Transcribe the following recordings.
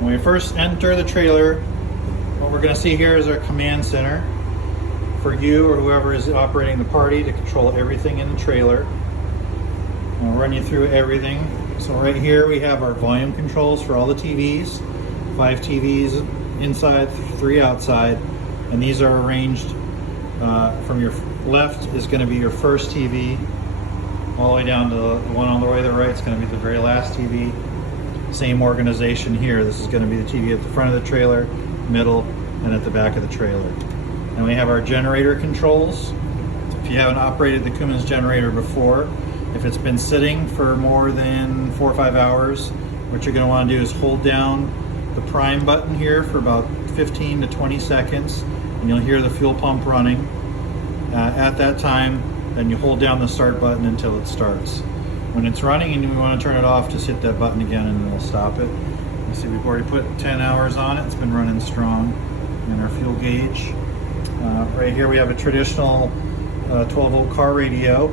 When we first enter the trailer, what we're going to see here is our command center for you or whoever is operating the party to control everything in the trailer. I'll run you through everything. So right here we have our volume controls for all the TVs. 5 TVs inside, 3 outside, and these are arranged from your left is going to be your first TV, all the way down to the one on the way to the right is going to be the very last TV. Same organization here. This is going to be the TV at the front of the trailer, middle, and at the back of the trailer. And we have our generator controls. If you haven't operated the Cummins generator before, if it's been sitting for more than 4 or 5 hours, what you're going to want to do is hold down the prime button here for about 15 to 20 seconds, and you'll hear the fuel pump running. At that time, then you hold down the start button until it starts. When it's running and you want to turn it off, just hit that button again and it'll stop it. You see we've already put 10 hours on it. It's been running strong. And our fuel gauge. Right here we have a traditional 12-volt car radio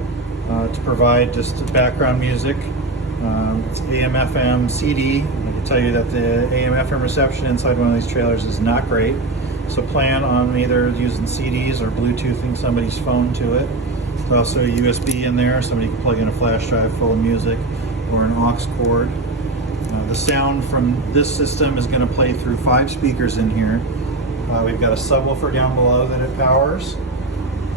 to provide just background music. It's AM, FM, CD. I can tell you that the AM, FM reception inside one of these trailers is not great. So plan on either using CDs or Bluetoothing somebody's phone to it. There's also a USB in there. Somebody can plug in a flash drive full of music or an aux cord. The sound from this system is going to play through 5 speakers in here. We've got a subwoofer down below that it powers.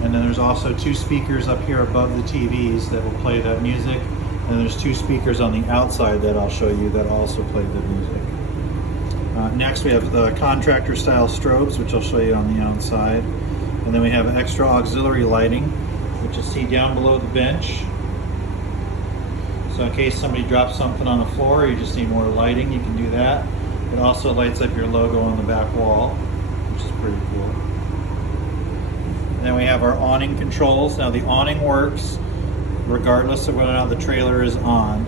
And then there's also 2 speakers up here above the TVs that will play that music. And there's 2 speakers on the outside that I'll show you that also play the music. Next we have the contractor style strobes, which I'll show you on the outside. And then we have extra auxiliary lighting, which is see down below the bench. So in case somebody drops something on the floor, you just need more lighting, you can do that. It also lights up your logo on the back wall, which is pretty cool. And then we have our awning controls. Now the awning works regardless of whether or not the trailer is on.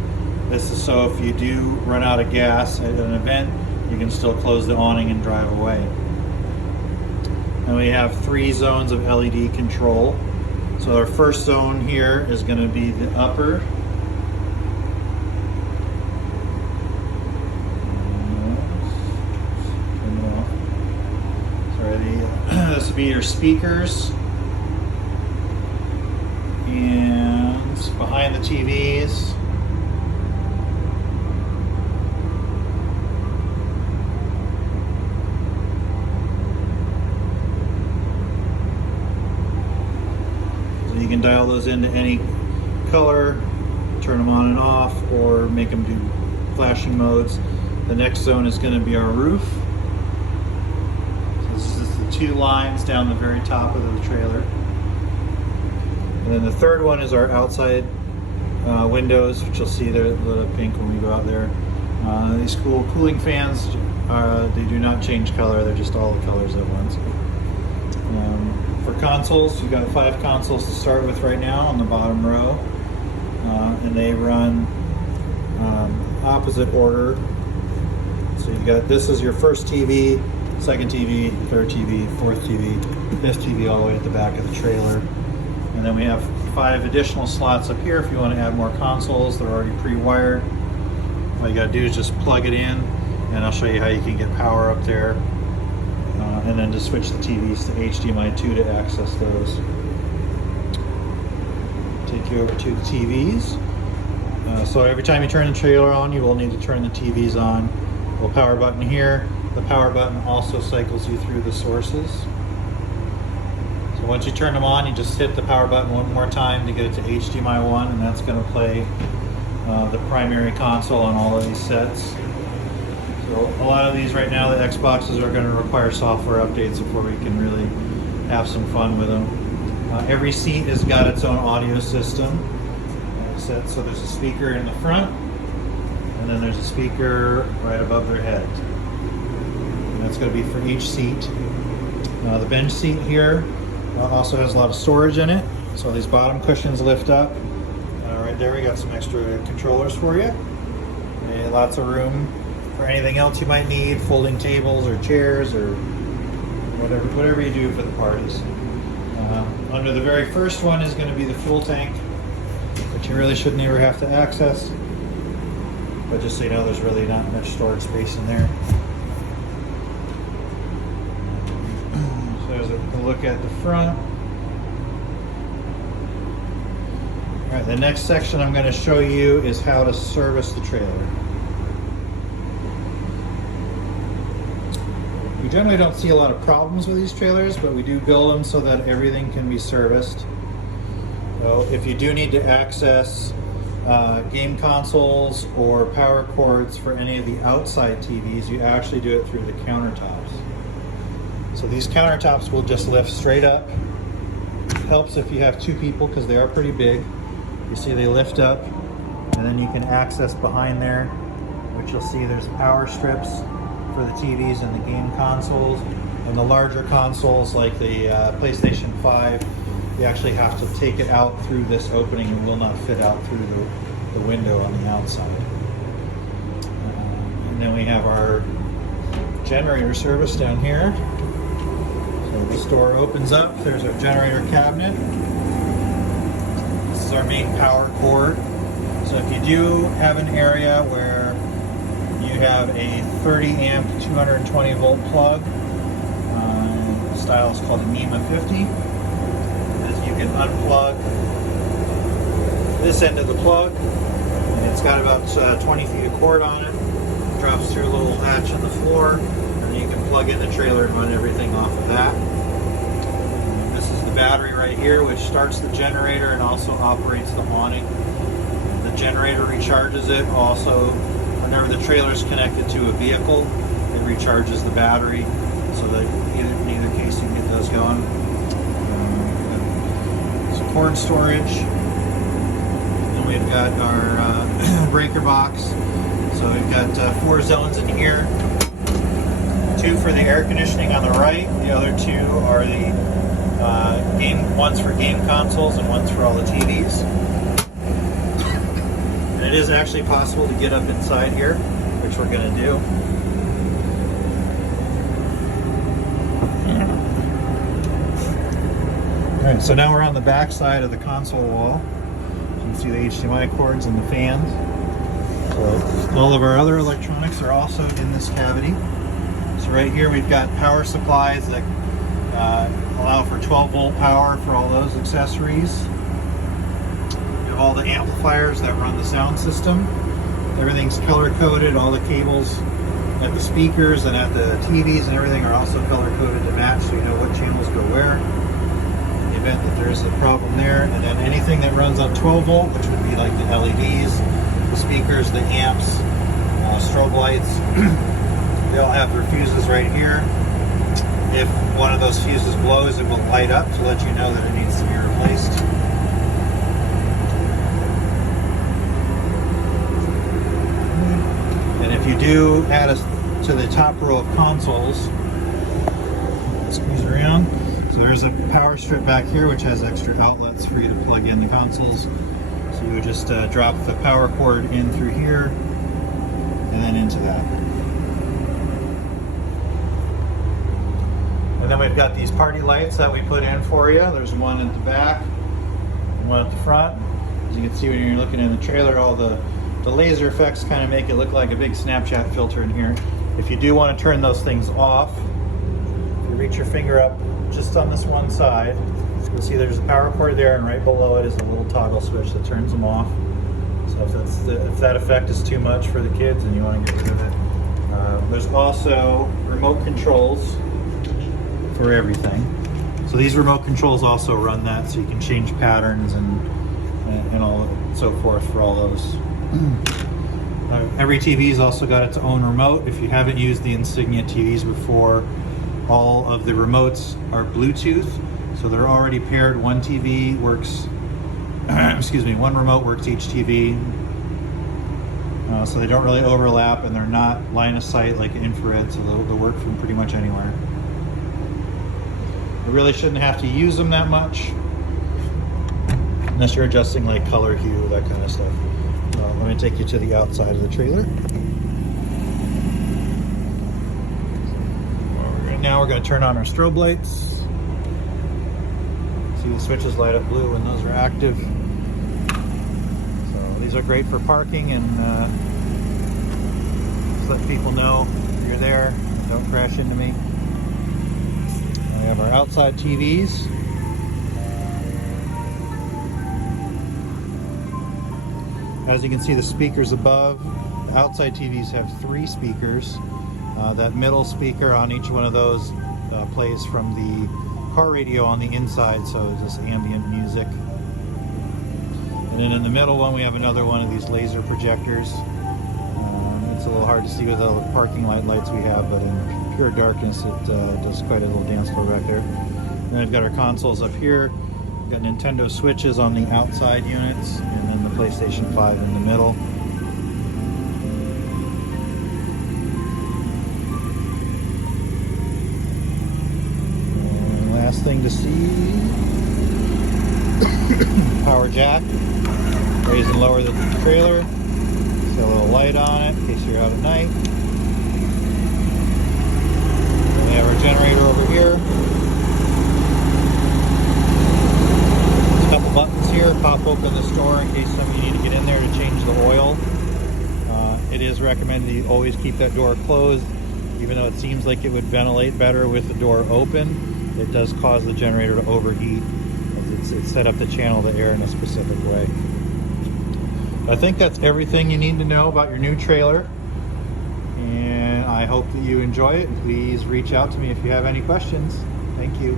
This is so if you do run out of gas at an event, you can still close the awning and drive away. And we have 3 zones of LED control. So our first zone here is going to be the upper. This would be your speakers. And behind the TVs. You can dial those into any color, turn them on and off, or make them do flashing modes. The next zone is going to be our roof. So this is just the 2 lines down the very top of the trailer. And then the third one is our outside windows, which you'll see they're the pink when we go out there. These cool cooling fans, they do not change color, they're just all the colors at once. For consoles, you've got 5 consoles to start with right now on the bottom row, and they run opposite order. So you've got, this is your first TV, second TV, third TV, fourth TV, fifth TV, all the way at the back of the trailer. And then we have 5 additional slots up here if you want to add more consoles. They're already pre-wired. All you got to do is just plug it in, and I'll show you how you can get power up there. And then to switch the TVs to HDMI 2 to access those. Take you over to the TVs. So every time you turn the trailer on, you will need to turn the TVs on. A little power button here. The power button also cycles you through the sources. So once you turn them on, you just hit the power button one more time to get it to HDMI 1, and that's going to play the primary console on all of these sets. So a lot of these right now, the Xboxes are going to require software updates before we can really have some fun with them. Every seat has got its own audio system. So there's a speaker in the front, and then there's a speaker right above their head. And that's going to be for each seat. The bench seat here also has a lot of storage in it. So these bottom cushions lift up. Right there we got some extra controllers for you. And lots of room for anything else you might need, folding tables or chairs or whatever you do for the parties. Under the very first one is going to be the fuel tank, which you really shouldn't ever have to access. But just so you know, there's really not much storage space in there. a look at the front. All right, the next section I'm going to show you is how to service the trailer. We generally don't see a lot of problems with these trailers, but we do build them so that everything can be serviced. So if you do need to access game consoles or power cords for any of the outside TVs, you actually do it through the countertops. So these countertops will just lift straight up. Helps if you have two people because they are pretty big. You see they lift up, and then you can access behind there, which you'll see there's power strips for the TVs and the game consoles. And the larger consoles like the PlayStation 5, you actually have to take it out through this opening. It will not fit out through the window on the outside. And then we have our generator service down here. So this door opens up. There's our generator cabinet. This is our main power cord. So if you do have an area where you have a 30 amp 220 volt plug, the style is called a NEMA 50. You can unplug this end of the plug, and it's got about 20 feet of cord on it. It drops through a little hatch in the floor, and you can plug in the trailer and run everything off of that. And this is the battery right here, which starts the generator and also operates the awning. The generator recharges it. Also, whenever the trailer is connected to a vehicle, it recharges the battery, so that in either case you can get those going. Cord storage. Then we've got our breaker box. So we've got 4 zones in here. 2 for the air conditioning on the right. The other 2 are the one's for game consoles and one's for all the TVs. And it is actually possible to get up inside here, which we're going to do. Alright, so now we're on the back side of the console wall. You can see the HDMI cords and the fans. So all of our other electronics are also in this cavity. So right here we've got power supplies that allow for 12 volt power for all those accessories. We have all the amplifiers that run the sound system. Everything's color coded. All the cables at the speakers and at the TVs and everything are also color coded to match, so you know what channels go where. Event that there is a problem there. And then anything that runs on 12 volt, which would be like the LEDs, the speakers, the amps, strobe lights, they all have their fuses right here. If one of those fuses blows, it will light up to let you know that it needs to be replaced. And if you do add us to the top row of consoles, squeeze around. So there's a power strip back here which has extra outlets for you to plug in the consoles. So you would just drop the power cord in through here and then into that. And then we've got these party lights that we put in for you. There's one at the back and one at the front. As you can see when you're looking in the trailer, all the laser effects kind of make it look like a big Snapchat filter in here. If you do want to turn those things off, if you reach your finger up just on this one side, you'll see there's a power cord there, and right below it is a little toggle switch that turns them off. So if that effect is too much for the kids and you want to get rid of it, there's also remote controls for everything. So these remote controls also run that, so you can change patterns and all so forth for all those. Every TV's also got its own remote. If you haven't used the Insignia TVs before, all of the remotes are Bluetooth, so they're already paired. One TV works, one remote works each TV, so they don't really overlap, and they're not line of sight like infrared, so they'll work from pretty much anywhere. You really shouldn't have to use them that much, unless you're adjusting like color, hue, that kind of stuff. Let me take you to the outside of the trailer. Now we're going to turn on our strobe lights. See the switches light up blue when those are active. So these are great for parking and just let people know you're there. Don't crash into me. We have our outside TVs. As you can see, the speakers above, the outside TVs have 3 speakers. That middle speaker on each one of those plays from the car radio on the inside, so it's just ambient music. And then in the middle one, we have another one of these laser projectors. It's a little hard to see with all the parking lights we have, but in pure darkness, it does quite a little dance floor back there. And then we've got our consoles up here. We've got Nintendo Switches on the outside units, and then the PlayStation 5 in the middle. And last thing to see, power jack. Raise and lower the trailer. Got a little light on it in case you're out at night. We have our generator over here. There's a couple buttons here. Pop open this door in case some of you need to get in there to change the oil. It is recommended that you always keep that door closed, even though it seems like it would ventilate better with the door open. It does cause the generator to overheat, as it's set up to channel the air in a specific way. I think that's everything you need to know about your new trailer, and I hope that you enjoy it. Please reach out to me if you have any questions. Thank you.